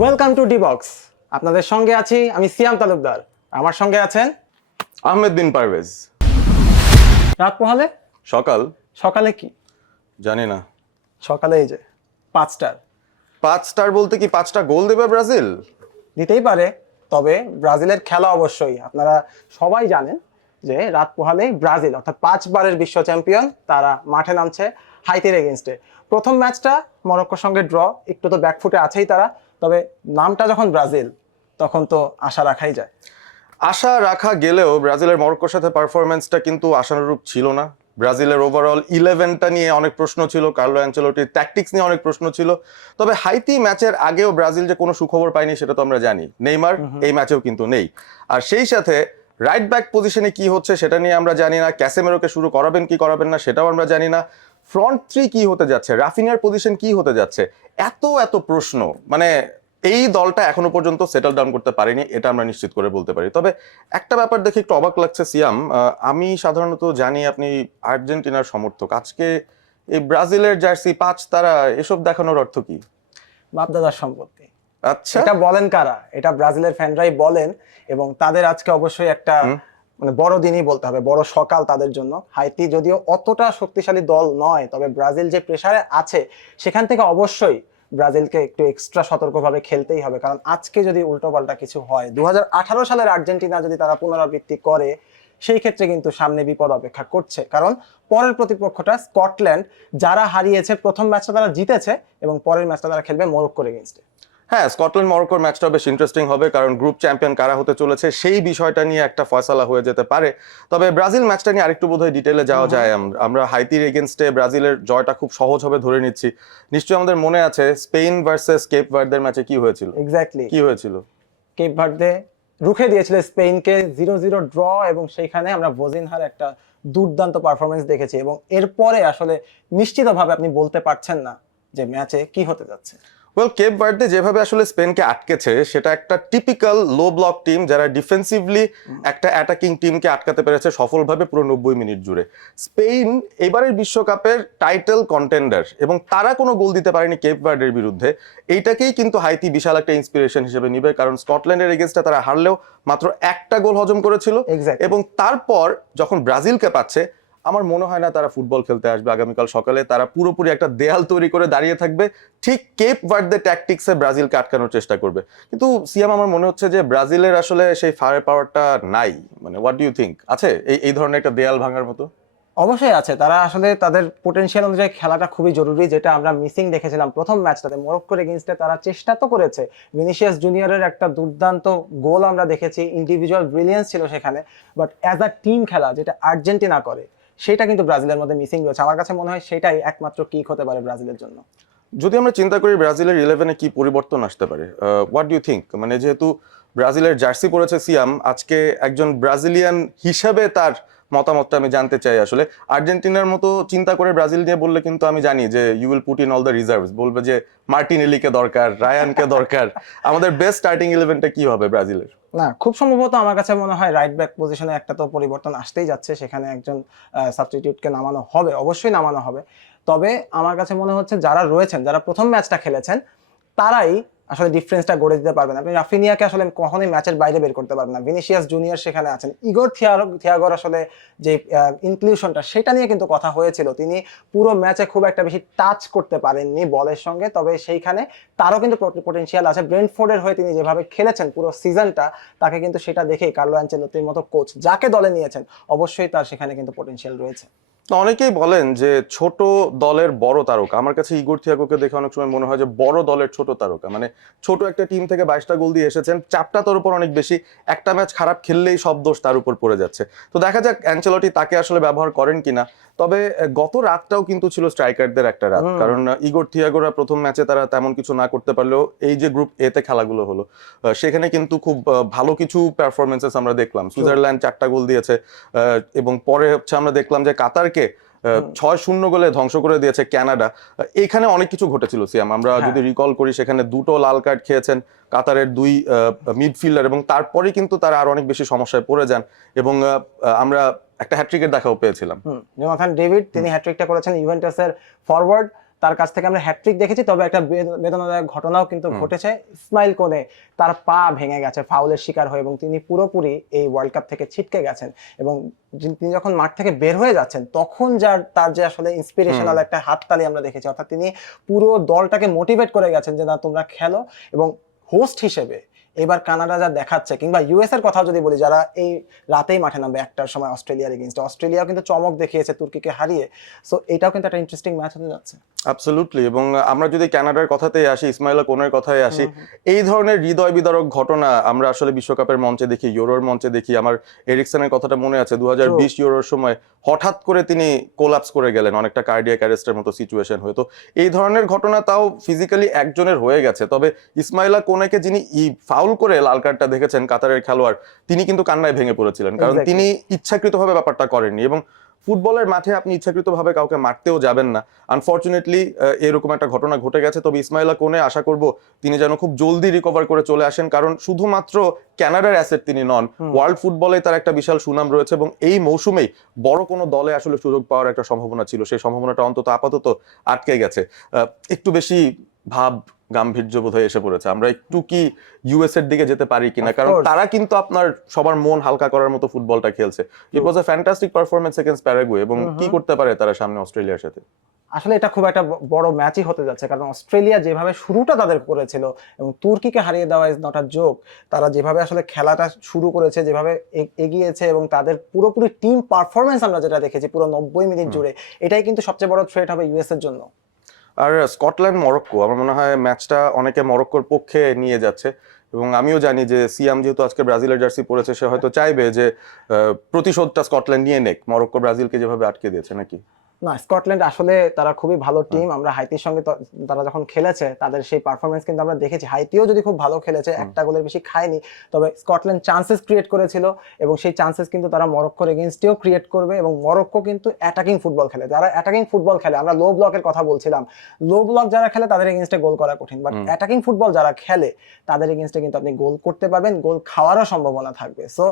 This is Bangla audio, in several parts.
Welcome to D box. আপনাদের সঙ্গে আছি আমি সিয়াম তালুকদার। আমার সঙ্গে আছেন আহমেদ বিন পারভেজ। রাত পোহালে সকাল সকালে কি জানি না। সকালে এই যে 5 স্টার 5 স্টার বলতে কি 5টা গোল দেবে ব্রাজিল? দিতেই পারে, তবে ব্রাজিলের খেলা অবশ্যই আপনারা সবাই জানেন যে রাত পোহালেই ব্রাজিল অর্থাৎ 5 বারের বিশ্ব চ্যাম্পিয়ন তারা মাঠে নামছে হাইতির এগেনস্টে। প্রথম ম্যাচটা মরক্কোর সঙ্গে ড্র, একটু তো ব্যাকফুটে আছেই তারা, তবে নামটা যখন ব্রাজিল তখন তো আশা রাখাই যায়। আশা রাখা গেলেও ব্রাজিলের মরক্কোর সাথে পারফরমেন্সটা কিন্তু আশানুরূপ ছিল না। ব্রাজিলের ওভারঅল 11টা নিয়ে অনেক প্রশ্ন ছিল, কার্লো অ্যানচেলোটির ট্যাকটিক্স নিয়ে অনেক প্রশ্ন ছিল। তবে হাইতি ম্যাচের আগেও ব্রাজিল যে কোনো সুখবর পায়নি সেটা তো আমরা জানি। নেইমার এই ম্যাচেও কিন্তু নেই, আর সেই সাথে রাইট ব্যাক পজিশনে কি হচ্ছে সেটা নিয়ে আমরা জানি না। ক্যাসেমেরোকে শুরু করাবেন কি করাবেন না সেটাও আমরা জানি না। ফ্রন্ট থ্রি কি হতে যাচ্ছে, রাফিনিয়ার পজিশন কি হতে যাচ্ছে, এত এত প্রশ্ন। মানে এই দলটা এখনো পর্যন্ত সেটেল ডাউন করতে পারেনি, এটা আমরা নিশ্চিত করে বলতে পারি। তবে একটা ব্যাপার দেখে একটু অবাক লাগছে সিয়াম, আমি সাধারণত জানি আপনি আর্জেন্টিনার সমর্থক, আজকে এই ব্রাজিলের জার্সি 5 তারা এসব দেখানোর অর্থ কি? বাপদাদার সম্পত্তি। আচ্ছা, এটা বলেন কারা? এটা ব্রাজিলের ফ্যানরাই বলেন, এবং তাদের আজকে অবশ্যই একটা মানে বড় দিনই বলতে হবে, বড় সকাল তাদের জন্য। হাইতি যদিও অতটা শক্তিশালী দল নয়, তবে ব্রাজিল যে প্রেসারে আছে সেখান থেকে অবশ্যই ব্রাজিলকে একটু এক্সট্রা সতর্কভাবে খেলতেই হবে, কারণ আজকে যদি উল্টোপাল্টা কিছু হয়, 2018 সালের আর্জেন্টিনা যদি তারা পুনরাবৃত্তি করে, সেই ক্ষেত্রে কিন্তু সামনে বিপদ অপেক্ষা করছে। কারণ পরের প্রতিপক্ষটা স্কটল্যান্ড, যারা হারিয়েছে প্রথম ম্যাচটা তারা জিতেছে, এবং পরের ম্যাচটা তারা খেলবে মরক্কোর এগেইনস্টে। হ্যাঁ, স্কটল্যান্ড মরক্কোর ম্যাচটা বেশ ইন্টারেস্টিং হবে, কারণ গ্রুপ চ্যাম্পিয়ন কারা হতে চলেছে সেই বিষয়টা নিয়ে একটা ফয়সালা হয়ে যেতে পারে। তবে ব্রাজিল ম্যাচটা নিয়ে আরেকটু বোধহয় ডিটেলে যাওয়া যায়। আমরা হাইতির এগেনস্টে ব্রাজিলের জয়টা খুব সহজ হবে ধরে নিচ্ছি। নিশ্চয়ই আমাদের মনে আছে স্পেন ভার্সেস কেপ ভার্দের ম্যাচে কি হয়েছিল। এক্স্যাক্টলি, কি হয়েছিল? কেপ ভার্দে রুখে দিয়েছিল স্পেনকে 0-0 ড্র, এবং সেইখানে আমরা ভোজিনহার একটা দুর্দান্ত পারফরমেন্স দেখেছি, এবং এরপরে আসলে নিশ্চিতভাবে আপনি বলতে পারছেন না যে ম্যাচে কি হতে যাচ্ছে। কেপ ভার্দে যেভাবে আসলে স্পেনকে আটকেছে সেটা একটা টিপিক্যাল লো ব্লক টিম, যারা ডিফেন্সিভলি একটা অ্যাটাকিং টিমকে আটকাতে পেরেছে সফলভাবে পুরো 90 মিনিট জুড়ে। স্পেন এবারের বিশ্বকাপের টাইটেল কন্টেন্ডার, এবং তারা কোনো গোল দিতে পারেনি কেপ ভার্দের বিরুদ্ধে। এইটাকেই কিন্তু হাইতি বিশাল একটা ইন্সপিরেশন হিসেবে নিবে, কারণ স্কটল্যান্ডের এগেইনস্টে তারা হারলেও মাত্র একটা গোল হজম করেছিল। Exactly. এবং তারপর যখন ব্রাজিলকে পাচ্ছে, আমার মনে হয় না তারা ফুটবল খেলতে আসবে আগামীকাল সকালে। তারা পুরোপুরি একটা দেয়াল তৈরি করে দাঁড়িয়ে থাকবে, ঠিক কেপ ভার্দে ট্যাকটিক্সে ব্রাজিলকে আটকানোর চেষ্টা করবে। কিন্তু সিয়াম, আমার মনে হচ্ছে যে ব্রাজিলের আসলে সেই ফায়ার পাওয়ারটা নাই। মানে হোয়াট ডু ইউ থিঙ্ক, আছে এই ধরনের একটা দেয়াল ভাঙার মতো? অবশ্যই আছে, তারা আসলে তাদের পোটেনশিয়াল অনুযায়ী খেলাটা খুবই জরুরি, যেটা আমরা মিসিং দেখেছিলাম প্রথম ম্যাচটাতে মরক্কোর এগেইনস্টে। তারা চেষ্টা তো করেছে, ভিনিসিয়াস জুনিয়রের একটা দুর্দান্ত গোল আমরা দেখেছি, ইন্ডিভিজুয়াল ব্রিলিয়েন্স ছিল সেখানে, বাট অ্যাজ আ টিম খেলা যেটা আর্জেন্টিনা করে সেটা কিন্তু ব্রাজিলের মধ্যে মিসিং রয়েছে। আমার কাছে মনে হয় সেটাই একমাত্র কিক হতে পারে ব্রাজিলের জন্য। যদি আমরা চিন্তা করি ব্রাজিলের 11-এ কি পরিবর্তন আসতে পারে, হোয়াট ডু ইউ থিঙ্ক? মানে যেহেতু ব্রাজিলের জার্সি পরেছে সিয়াম, আজকে একজন ব্রাজিলিয়ান হিসাবে তার মতামতটা আমি জানতে চাই। আসলে আর্জেন্টিনার মতো চিন্তা করে ব্রাজিল নিয়ে বললে কিন্তু আমি জানি যে you will put in all the reserves, বলবে যে মার্টিনেলিকে দরকার, রায়ানকে দরকার। আমাদের বেস্ট স্টার্টিং 11টা কি হবে ব্রাজিলের? না, খুব সম্ভবত আমার কাছে মনে হয় রাইট ব্যাক পজিশনে একটা তো পরিবর্তন আসতেই যাচ্ছে, সেখানে একজন সাবস্টিটিউটকে নামানো হবে, অবশ্যই নামানো হবে। তবে আমার কাছে মনে হচ্ছে যারা রয়েছেন, যারা প্রথম ম্যাচটা খেলেছেন, তারাই আসলে ডিফারেন্সটা গড়ে দিতে পারবেন। আপনি রাফিনিয়াকে আসলে কখনোই ম্যাচের বাইরে বের করতে পারবেন না। ভিনিসিয়াস জুনিয়র সেখানে আছেন, ইগোর থিয়াগোর আসলে যে ইনক্লুশনটা সেটা নিয়ে কিন্তু কথা হয়েছিল। তিনি পুরো ম্যাচে খুব একটা বেশি টাচ করতে পারেননি বলের সঙ্গে, তবে সেইখানে তারও কিন্তু পোটেনশিয়াল আছে। ব্রেন্টফোর্ডের হয়ে তিনি যেভাবে খেলেছেন পুরো সিজনটা, তাকে কিন্তু সেটা দেখেই কার্লো অ্যানচেলোত্তির মতো কোচ যাকে দলে নিয়েছেন, অবশ্যই তার সেখানে কিন্তু পোটেনশিয়াল রয়েছে। অনেকেই বলেন যে ছোট দলের বড় তারকা। আমার কাছে ইগোর থিয়াগোকে দেখে অনেক সময় মনে হয় যে বড় দলের ছোট তারকা। মানে ছোট একটা টিম থেকে 22টা গোল দিয়ে এসেছেন, চাপটা তার উপর অনেক বেশি, একটা ম্যাচ খারাপ খেললেই সব দোষ তার উপর পড়ে যাচ্ছে। তো দেখা যাক অ্যানচেলোটি তাকে আসলে ব্যবহার করেন কিনা। তবে গত রাতটাও কিন্তু ছিল স্ট্রাইকারদের একটা রাত, কারণ ইগোর থিয়াগোরা প্রথম ম্যাচে তারা তেমন কিছু না করতে পারলেও এই যে গ্রুপ এতে খেলাগুলো হলো সেখানে কিন্তু খুব ভালো কিছু পারফরমেন্সেস আমরা দেখলাম। সুইজারল্যান্ড 4টা গোল দিয়েছে, এবং পরে হচ্ছে আমরা দেখলাম যে কাতারকে 6-0 গোলে ধ্বংস করে দিয়েছে কানাডা। এখানে অনেক কিছু ঘটেছিল সিয়াম, আমরা যদি রিকল করি সেখানে 2টো লাল কার্ড খেয়েছেন কাতারের 2 মিডফিল্ডার, এবং তারপরেই কিন্তু তারা আরো অনেক বেশি সমস্যায় পড়ে যান, এবং আমরা একটা হ্যাট্রিকের দেখাও পেয়েছিলাম। জোনাথান ডেভিড তিনি হ্যাট্রিকটা করেছেন, ইউভেন্টাসের ফরওয়ার্ড তার কাছ থেকে আমরা হ্যাটট্রিক দেখেছি, তবে একটা বেদনাদায়ক ঘটনাও কিন্তু ঘটেছে। ইসমাইল কোনে তার পা ভেঙে গেছে ফাউলের শিকার হয়ে, এবং তিনি পুরোপুরি এই ওয়ার্ল্ড কাপ থেকে ছিটকে গেছেন। এবং তিনি যখন মাঠ থেকে বের হয়ে যাচ্ছেন তখন তার যে আসলে ইন্সপিরেশনাল একটা হাততালি আমরা দেখেছি, অর্থাৎ তিনি পুরো দলটাকে মোটিভেট করে গেছেন যে না তোমরা খেলো। এবং হোস্ট হিসেবে এবার কানাডা যা দেখাচ্ছে, কিংবা ইউএস এর কথাও যদি বলি, যারা এই রাতেই মাঠে নামবে একটার সময় অস্ট্রেলিয়ার এগেইনস্টে, অস্ট্রেলিয়াও কিন্তু চমক দেখিয়েছে তুর্কিকে হারিয়ে। সো এটাও কিন্তু একটা ইন্টারেস্টিং ম্যাচ হতে যাচ্ছে। অ্যাবসলিউটলি। এবং আমরা যদি কানাডার কথাতেই আসি, ইসমাইলা কোনের কথায় আসি, এই ধরনের হৃদয় বিদারক ঘটনা আমরা আসলে বিশ্বকাপের মঞ্চে দেখি, ইউরোর মঞ্চে দেখি। আমার এরিকসনের কথাটা মনে আছে, 2020 ইউরোর সময় হঠাৎ করে তিনি কোলাপস করে গেলেন, অনেকটা কার্ডিয়াক অ্যারেস্টের মতো সিচুয়েশন হয়তো। এই ধরনের ঘটনা তাও ফিজিক্যালি একজনের হয়ে গেছে, তবে ইসমাইলা কোনেকে যিনি ফাউল করে লাল কার্ডটা দেখেছেন, কাতারের খেলোয়াড়, তিনি কিন্তু কান্নায় ভেঙে পড়েছিলেন, কারণ তিনি ইচ্ছাকৃতভাবে ব্যাপারটা করেননি। এবং ফুটবলের মাঠে আপনি ইচ্ছাকৃতভাবে কাউকে মারতেও যাবেন না। আনফর্চুনেটলি এরকম একটা ঘটনা ঘটে গেছে। তবে ইসমাইলা কোনে, আশা করব তিনি যেন খুব জলদি রিকভার করে চলে আসেন, কারণ শুধুমাত্র কানাডার অ্যাসেট তিনি নন, ওয়ার্ল্ড ফুটবলে তার একটা বিশাল সুনাম রয়েছে। এবং এই মৌসুমেই বড় কোনো দলে আসলে সুযোগ পাওয়ার একটা সম্ভাবনা ছিল, সেই সম্ভাবনাটা অন্তত আপাতত আটকে গেছে। একটু বেশি ভাব গাম্ভীর্য বোধহয় এসে পড়েছে। আমরা একটু কি ইউএস এর দিকে যেতে পারি কিনা, কারণ তারা কিন্তু আপনার সবার মন হালকা করার মতো ফুটবলটা খেলছে। It was a fantastic performance against Paraguay. এবং কি করতে পারে তারা সামনে অস্ট্রেলিয়ার সাথে? আসলে এটা খুব একটা বড় ম্যাচই হতে যাচ্ছে, কারণ অস্ট্রেলিয়া যেভাবে শুরুটা তাদের করেছিল এবং তুর্কিকে হারিয়ে দেওয়া ইজ নট আ জোক। তারা যেভাবে আসলে খেলাটা শুরু করেছে, যেভাবে এগিয়েছে, এবং তাদের পুরোপুরি টিম পারফরমেন্স আমরা যেটা দেখেছি পুরো 90 মিনিট জুড়ে, এটাই কিন্তু সবচেয়ে বড় থ্রেট হবে ইউএস এর জন্য। আর স্কটল্যান্ড মরক্কো, আমার মনে হয় ম্যাচটা অনেকে মরক্কোর পক্ষে নিয়ে যাচ্ছে। এবং আমিও জানি যে সিয়াম যেহেতু আজকে ব্রাজিলের জার্সি পরেছে, সে হয়তো চাইবে যে প্রতিশোধটা স্কটল্যান্ড নিয়ে নেক, মরক্কো ব্রাজিলকে যেভাবে আটকে দিয়েছে। নাকি? না, স্কটল্যান্ড আসলে তারা খুবই ভালো টিম। আমরা হাইতির সঙ্গে তারা যখন খেলেছে তাদের সেই পারফরমেন্স কিন্তু আমরা দেখেছি। হাইতিও যদি খুব ভালো খেলেছে, একটা গোলের বেশি খায়নি, তবে স্কটল্যান্ড চান্সেস ক্রিয়েট করেছিল, এবং সেই চান্সেস কিন্তু তারা মরক্কোর এগেইনস্টেও ক্রিয়েট করবে। এবং মরক্কো কিন্তু অ্যাটাকিং ফুটবল খেলে, যারা অ্যাটাকিং ফুটবল খেলে, আমরা লো ব্লকের কথা বলছিলাম, লো ব্লক যারা খেলে তাদের এগেইনস্টে গোল করা কঠিন, বাট অ্যাটাকিং ফুটবল যারা খেলে তাদের এগেইনস্টে কিন্তু আপনি গোল করতে পারবেন, গোল খাওয়ারও সম্ভাবনা থাকবে। সো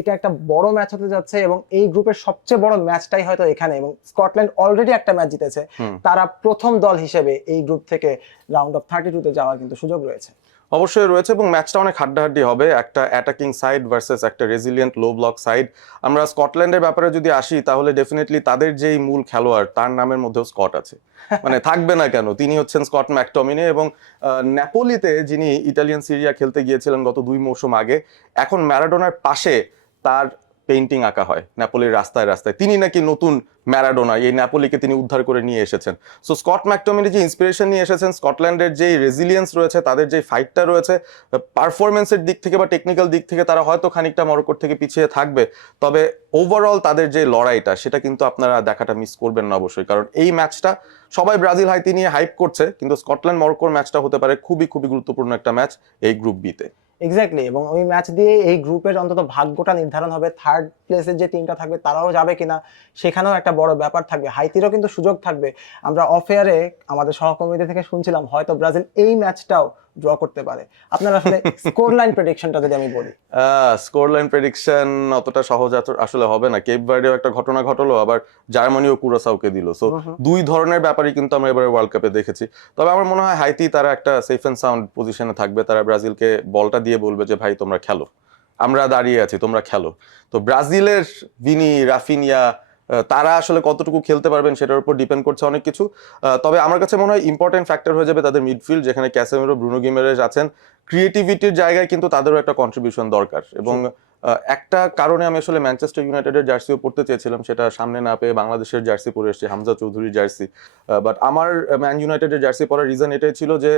এটা একটা বড় ম্যাচ হতে যাচ্ছে, এবং এই গ্রুপের সবচেয়ে বড় ম্যাচটাই হয়তো এখানে। এবং স্কটল্যান্ড অলরেডি একটা ম্যাচ জিতেছে, তারা প্রথম দল হিসেবে এই গ্রুপ থেকে রাউন্ড অফ 32-তে যাওয়ার কিন্তু সুযোগ রয়েছে। অবশ্যই রয়েছে, এবং ম্যাচটা অনেক হাড্ডাহাড্ডি হবে, একটা অ্যাটাকিং সাইড ভার্সেস একটা রেজিলিয়েন্ট লো ব্লক সাইড। আমরা স্কটল্যান্ডের ব্যাপারে যদি আসি, তাহলে ডেফিনেটলি তাদের যেই মূল খেলোয়াড়, তার নামের মধ্যেও স্কট আছে, মানে থাকবে না কেন? তিনি হচ্ছেন স্কট ম্যাকটমিনে। এবং নেপোলিতে যিনি ইটালিয়ান সিরিয়া খেলতে গিয়েছিলেন গত 2 মৌসুম আগে, এখন ম্যারাডোনার পাশে তার পেইন্টিং আঁকা হয় নেপোলির রাস্তায় রাস্তায়। তিনি নাকি নতুন ম্যারাডোনা, এই নেপোলিকে তিনি উদ্ধার করে নিয়ে এসেছেন। সো স্কট ম্যাকটমিনি যে ইন্সপিরেশন নিয়ে এসেছেন, স্কটল্যান্ডের যে রেজিলিয়েন্স রয়েছে, তাদের যে ফাইটটা রয়েছে, পারফরমেন্সের দিক থেকে বা টেকনিক্যাল দিক থেকে তারা হয়তো খানিকটা মরক্কোর থেকে পিছিয়ে থাকবে, তবে ওভারঅল তাদের যে লড়াইটা, সেটা কিন্তু আপনারা দেখাটা মিস করবেন না অবশ্যই। কারণ এই ম্যাচটা সবাই ব্রাজিল হাইতি নিয়ে হাইপ করছে, কিন্তু স্কটল্যান্ড মরক্কোর ম্যাচটা হতে পারে খুবই খুবই গুরুত্বপূর্ণ একটা ম্যাচ এই গ্রুপ বিতে। এক্স্যাক্টলি, এবং ওই ম্যাচ দিয়ে এই গ্রুপের অন্তত ভাগ্যটা নির্ধারণ হবে। থার্ড প্লেসের যে টিমটা থাকবে তারাও যাবে কিনা, সেখানেও একটা বড় ব্যাপার থাকবে। হাইতিরও কিন্তু সুযোগ থাকবে। আমরা অফ এয়ারে আমাদের সহকর্মীদের থেকে শুনছিলাম হয়তো ব্রাজিল এই ম্যাচটাও ড্র করতে পারে। আপনার আসলে স্কোর লাইন প্রেডিকশনটা যদি আমি বলি, স্কোর লাইন প্রেডিকশন অতটা সহজ আসলে হবে না। কেপ ভার্ডেও একটা ঘটনা ঘটলো, আবার জার্মানিও কুরাসাওকে দিল। সো দুই ধরনের ব্যাপারই কিন্তু আমরা এবারে ওয়ার্ল্ড কাপে দেখেছি। তবে আমার মনে হয় হাইতি তারা একটা সেফ এন্ড সাউন্ড পজিশনে থাকবে। তারা ব্রাজিলকে বলটা দিয়ে বলবে যে ভাই তোমরা খেলো, আমরা দাঁড়িয়ে আছি, তোমরা খেলো। তো ব্রাজিলের ভিনি, রাফিনিয়া, তারা আসলে কতটুকু খেলতে পারবেন সেটার উপর ডিপেন্ড করছে অনেক কিছু। তবে আমার কাছে মনে হয় ইম্পর্টেন্ট ফ্যাক্টর হয়ে যাবে তাদের মিডফিল্ড, যেখানে ক্যাসেমিরো, ব্রুনো গিমেরেজ আছেন। ক্রিয়েটিভিটির জায়গায় কিন্তু তাদেরও একটা কন্ট্রিবিউশন দরকার। এবং একটা কারণে আমি আসলে ম্যানচেস্টার ইউনাইটেডের জার্সিও পড়তে চেয়েছিলাম, সেটা সামনে না পেয়ে বাংলাদেশের জার্সি পরে এসেছি, হামজা চৌধুরীর জার্সি। বাট আমার ম্যান ইউনাইটেডের জার্সি পরার রিজন এটাই ছিল যে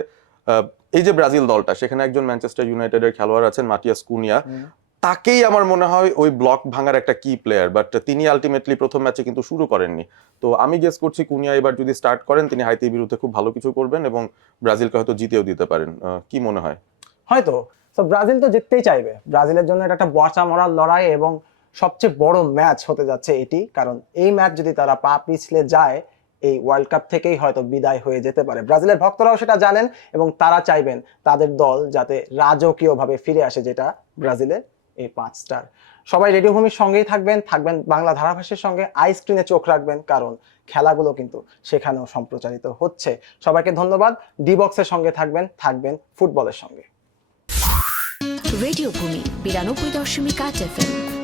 এই যে ব্রাজিল দলটা, সেখানে একজন ম্যানচেস্টার ইউনাইটেডের খেলোয়াড় আছেন, মাটিয়াস কুনিয়া। তাকেই আমার মনে হয় ওই ব্লক ভাঙার একটা কি প্লেয়ার, বাট তিনি আলটিমেটলি প্রথম ম্যাচে কিন্তু শুরু করেননি। তো আমি গেস করছি কুনিয়া এবার যদি স্টার্ট করেন, তিনি হাইতির বিরুদ্ধে খুব ভালো কিছু করবেন এবং ব্রাজিলকে হয়তো জিতেও দিতে পারেন। কি মনে হয়? হয়তো। তো ব্রাজিল তো জিততেই চাইবে, ব্রাজিলের জন্য এটা একটা বাঁচা মরার লড়াই, এবং সবচেয়ে বড় ম্যাচ হতে যাচ্ছে এটি। কারণ এই ম্যাচ যদি তারা পা পিছলে যায়, এই ওয়ার্ল্ড কাপ থেকেই হয়তো বিদায় হয়ে যেতে পারে। ব্রাজিলের ভক্তরাও সেটা জানেন, এবং তারা চাইবেন তাদের দল যাতে রাজকীয়ভাবে ফিরে আসে, যেটা ব্রাজিলের এই 5 স্টার। সবাই রেডিও ভূমির সঙ্গেই থাকবেন বাংলা ধারাভাষ্যের সঙ্গে, আই স্ক্রিনে চোখ রাখবেন, কারণ খেলাগুলো কিন্তু সেখানেও সম্প্রচারিত হচ্ছে। সবাইকে ধন্যবাদ। ডি বক্সের সঙ্গে থাকবেন ফুটবলের সঙ্গে। রেডিও ভূমি 92.8 FM।